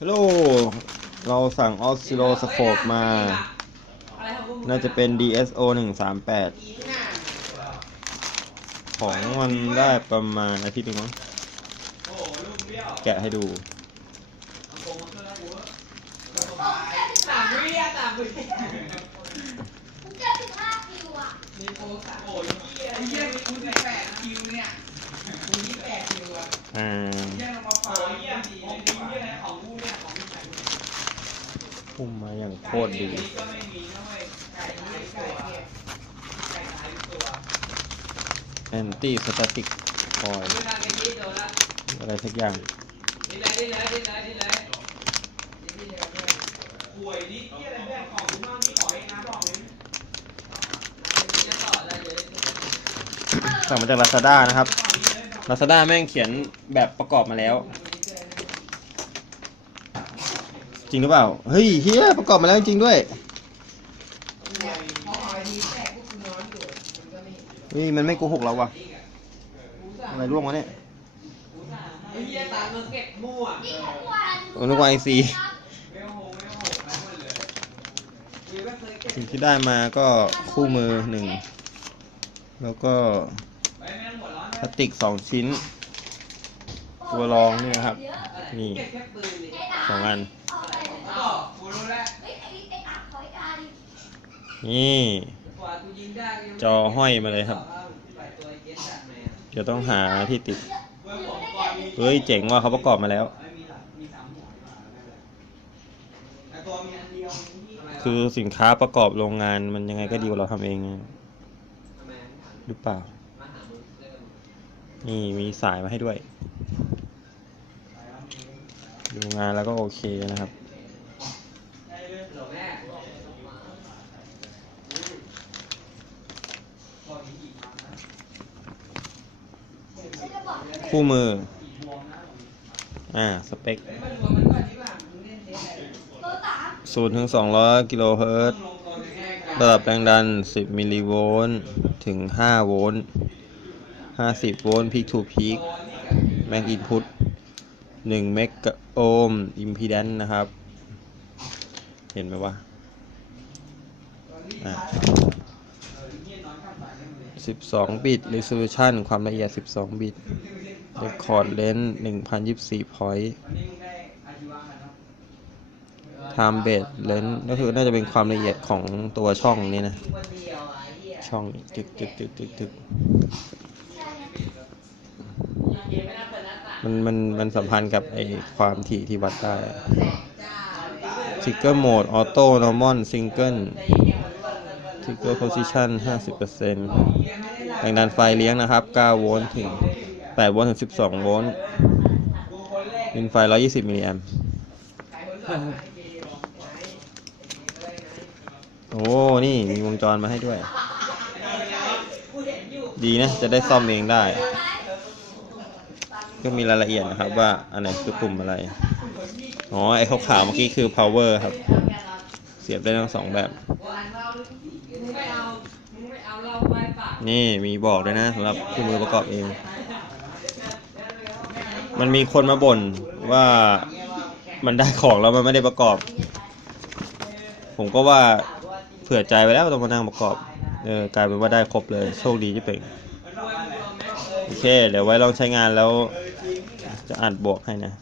ฮัลโหล เราสั่งออสซิโลสโคปมา น่าจะเป็น DSO 138 ของมันได้ประมาณอาทิตย์นึงมั้ง แกะให้ดู สามวิอะสามวิ พุ่มมาอย่างโคตรดีแอนตี้สตติกคอยอะไรสักอย่างสั่งมาจากลาซาด้านะครับลาซาด้าแม่งเขียนแบบประกอบมาแล้ว จ ริงหรือเปล่า เฮ้ยเฮียประกอบมาแล้วจริงด้วยเฮ้ยมันไม่โกหกเราว่ะ อะไรร่วงวะเนี่ยเหี้ยตามมาเก็บมั่วโอ้นึกว่าไอซีสิ่งที่ได้มาก็คู่มือหนึ่ง แล้วก็พลาสติกสองชิ้น ตัวรองนี่นะครับ นี่สองอัน เอาไปหมด ก็กูรู้แล้ว เฮ้ยไอ้ไอ้ตาถอยตาดิ นี่ จอห้อยมาเลยครับเกสจัดไหนอะเดี๋ยวต้องหาที่ติดเอ้ย เจ๋งว่ะเขาประกอบมาแล้ว คือสินค้าประกอบโรงงานมันยังไงก็ดีกว่าเราทำเองหรือเปล่า นี่มีสายมาให้ด้วย ดูงานแล้วก็โอเคนะครับ ได้เลยเหรอแม่บอกอีกกี่ครั้งนะ ฉันจะบอกให้ คู่มือ กี่บวงนะ อ่า สเปค เฮ้ยมันรวมมันก่อนดีกว่ามึงเล่นเทส อะไรตัวสามศูนย์ถึงสองร้อยกิโลเฮิรตซ์ลงตัวง่ายๆกันระดับแรงดัน 10 มิลลิโวลต์ถึง 5 โวลต์ 50 โวลต์พีคทูพีคแม็กอินพุต1เมกะโอห์มอิมพีแดนนะครับ เห็นไหมวะอะ12 บิต resolution ความละเอียด 12 บิต เรคคอร์ดเลนส์หนึ่งพันยี่สิบสี่พอยต์ไทม์เบสเลนส์ก็คือน่าจะเป็นความละเอียดของตัวช่องนี้นะ ช่องจึกจึกจึกจึกจึกมันมันมันสัมพันธ์กับไอความถี่ที่วัดได้ทิกเกอร์โหมดออโต้นอร์มอนซิงเกิลทิกเกอร์โพซิชันห้าสิบเปอร์เซ็นต์แรงดันไฟเลี้ยงนะครับ 9 โวลต์ถึง 8โวลต์ถึง 12 โวลต์มินไฟ 120 มิลลิแอมป์โอ้ นี่มีวงจรมาให้ด้วย ดีนะ จะได้ซ่อมเองได้ ก็มีรายละเอียดนะครับว่า อันไหนคือปุ่มอะไร อ๋อ ไอ้ขาวๆเมื่อกี้คือ power ครับ เสียบได้ทั้งสองแบบ นี่มีบอกด้วยนะสำหรับคู่มือประกอบเอง มันมีคนมาบ่นว่ามันได้ของแล้วมันไม่ได้ประกอบ ผมก็ว่าเผื่อใจไปแล้วต้องมานั่งประกอบเออกลายเป็นว่าได้ครบเลยโชคดีที่เป็นโอเค เดี๋ยวไว้ลองใช้งานแล้วจะอ่านบวกให้นะ